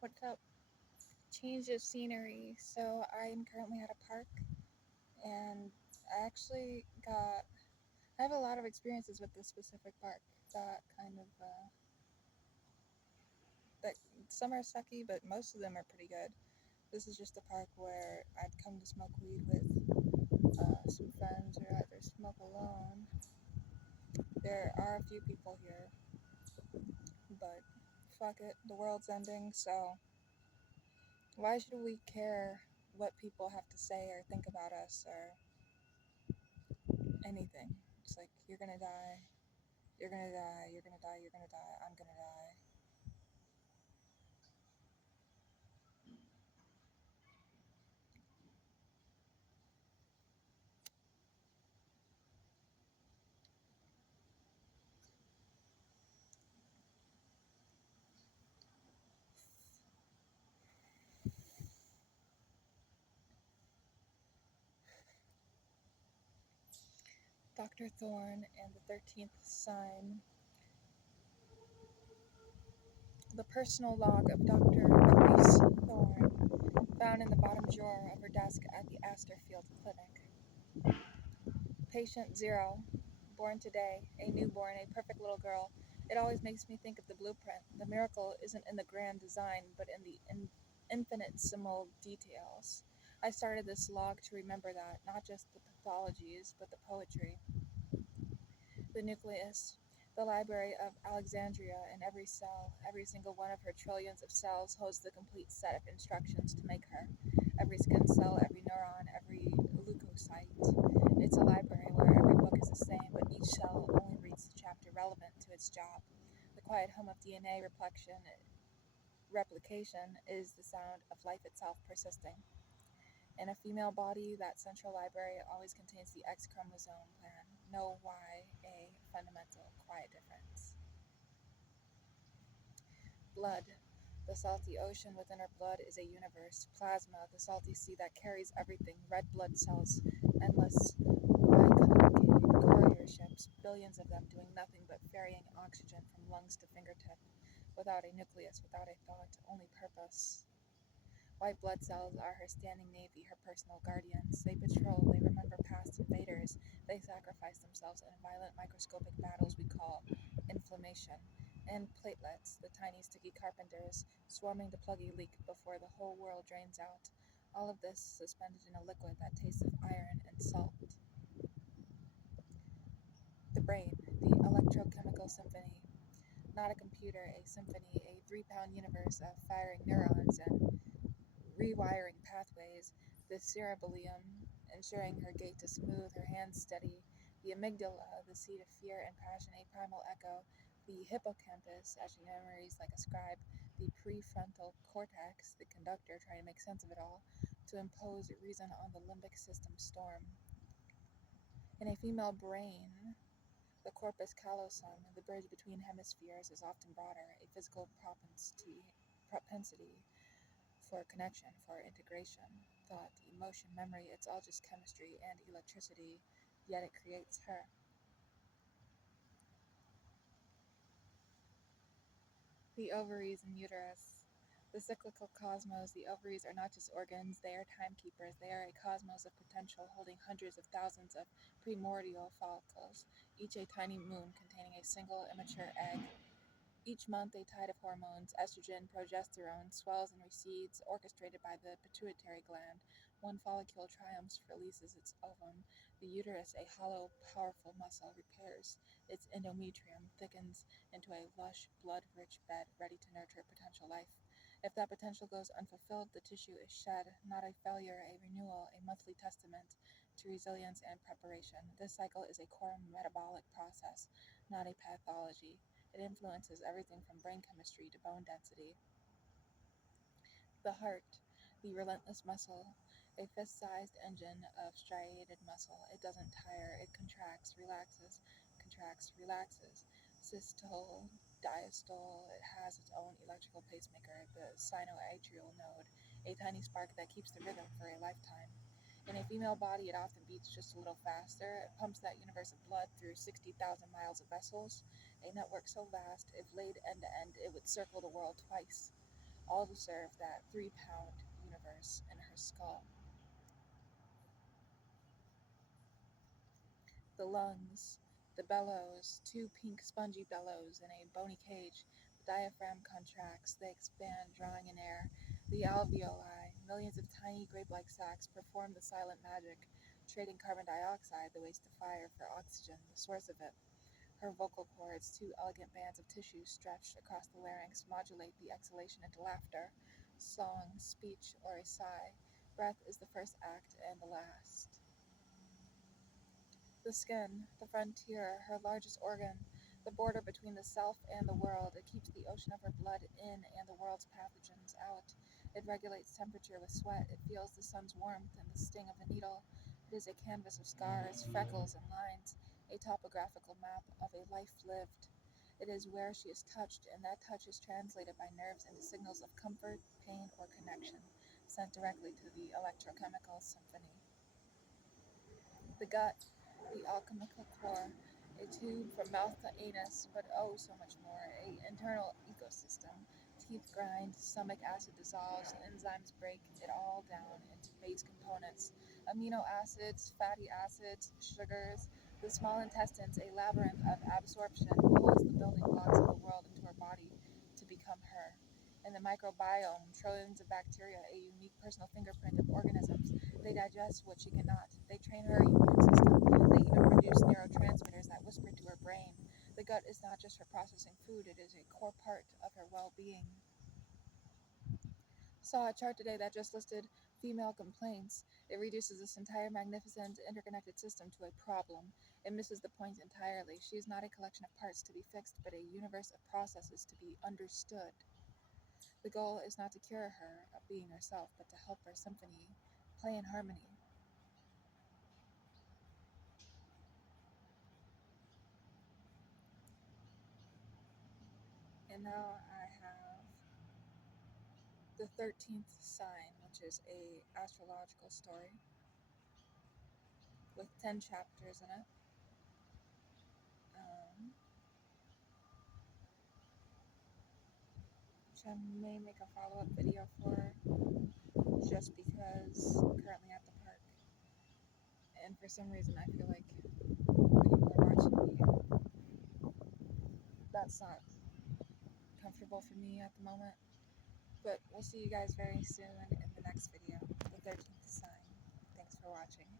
What's up? Change of scenery. So I'm currently at a park, and I actually got. I have a lot of experiences with this specific park. That kind of that some are sucky, but most of them are pretty good. This is just a park where I'd come to smoke weed with some friends, or either smoke alone. There are a few people here, but fuck it, the world's ending. So why should we care what people have to say or think about us or anything? It's like you're gonna die. You're gonna die, you're gonna die, you're gonna die, I'm gonna die. Dr. Thorn and the 13th Sign. The personal log of Dr. Aris Thorn, found in the bottom drawer of her desk at the Asterfield Clinic. Patient 0, born today, a newborn, a perfect little girl. It always makes me think of the blueprint. The miracle isn't in the grand design, but in the infinitesimal details. I started this log to remember that, not just the pathologies, but the poetry. The nucleus, the library of Alexandria in every cell, every single one of her trillions of cells holds the complete set of instructions to make her. Every skin cell, every neuron, every leukocyte. It's a library where every book is the same, but each cell only reads the chapter relevant to its job. The quiet hum of DNA replication is the sound of life itself persisting. In a female body, that central library always contains the X chromosome plan. No YA fundamental quiet difference. Blood. The salty ocean within her blood is a universe. Plasma, the salty sea that carries everything. Red blood cells, endless biconcave courier ships, billions of them doing nothing but ferrying oxygen from lungs to fingertip. Without a nucleus, without a thought, only purpose. White blood cells are her standing navy, her personal guardians. They patrol, they remember past invaders, they sacrifice themselves in violent microscopic battles we call inflammation. And platelets, the tiny sticky carpenters, swarming to plug a leak before the whole world drains out. All of this suspended in a liquid that tastes of iron and salt. The brain, the electrochemical symphony. Not a computer, a symphony, a 3 pound universe of firing neurons and rewiring pathways, the cerebellum, ensuring her gait to smooth, her hands steady, the amygdala, the seat of fear and passion, a primal echo, the hippocampus, etching memories like a scribe, the prefrontal cortex, the conductor trying to make sense of it all, to impose reason on the limbic system storm. In a female brain, the corpus callosum, the bridge between hemispheres, is often broader, a physical propensity for connection, for integration, thought, emotion, memory. It's all just chemistry and electricity, yet it creates her. The ovaries and uterus. The cyclical cosmos, the ovaries are not just organs, they are timekeepers. They are a cosmos of potential holding hundreds of thousands of primordial follicles, each a tiny moon containing a single immature egg. Each month, a tide of hormones, estrogen, progesterone, swells and recedes, orchestrated by the pituitary gland. One follicle triumphs, releases its ovum. The uterus, a hollow, powerful muscle, repairs. Its endometrium thickens into a lush, blood-rich bed ready to nurture potential life. If that potential goes unfulfilled, the tissue is shed, not a failure, a renewal, a monthly testament to resilience and preparation. This cycle is a core metabolic process, not a pathology. It influences everything from brain chemistry to bone density. The heart, the relentless muscle, a fist-sized engine of striated muscle. It doesn't tire, it contracts, relaxes. Systole, diastole, it has its own electrical pacemaker, the sinoatrial node, a tiny spark that keeps the rhythm for a lifetime. In a female body, it often beats just a little faster. It pumps that universe of blood through 60,000 miles of vessels, a network so vast, if laid end to end, it would circle the world twice. all to serve that 3-pound universe in her skull. The lungs, the bellows, two pink spongy bellows in a bony cage. The diaphragm contracts, they expand, drawing in air. The alveoli, millions of tiny grape-like sacs, perform the silent magic, trading carbon dioxide, the waste of fire, for oxygen, the source of it. Her vocal cords, two elegant bands of tissue stretched across the larynx, modulate the exhalation into laughter, song, speech, or a sigh. Breath is the first act and the last. The skin, the frontier, her largest organ, the border between the self and the world. It keeps the ocean of her blood in and the world's pathogens out. It regulates temperature with sweat. It feels the sun's warmth and the sting of the needle. It is a canvas of scars, freckles, and lines, a topographical map of a life lived. It is where she is touched, and that touch is translated by nerves into signals of comfort, pain, or connection, sent directly to the electrochemical symphony. The gut, the alchemical core, a tube from mouth to anus, but oh so much more, a internal ecosystem. Teeth grind, stomach acid dissolves, enzymes break it all down into base components. Amino acids, fatty acids, sugars, the small intestines, a labyrinth of absorption, pulls the building blocks of the world into her body to become her. In the microbiome, trillions of bacteria, a unique personal fingerprint of organisms. They digest what she cannot. They train her immune system. They even produce neurotransmitters that whisper to her brain. The gut is not just for processing food, it is a core part of her well-being. Saw a chart today that just listed female complaints. It reduces this entire magnificent, interconnected system to a problem. It misses the point entirely. She is not a collection of parts to be fixed, but a universe of processes to be understood. The goal is not to cure her of being herself, but to help her symphony play in harmony. And now I have the 13th sign, which is a astrological story with 10 chapters in it. Which I may make a follow-up video for, just because I'm currently at the park. And for some reason I feel like people are watching me. That's not comfortable for me at the moment. But we'll see you guys very soon in the next video, the 13th sign. Thanks for watching.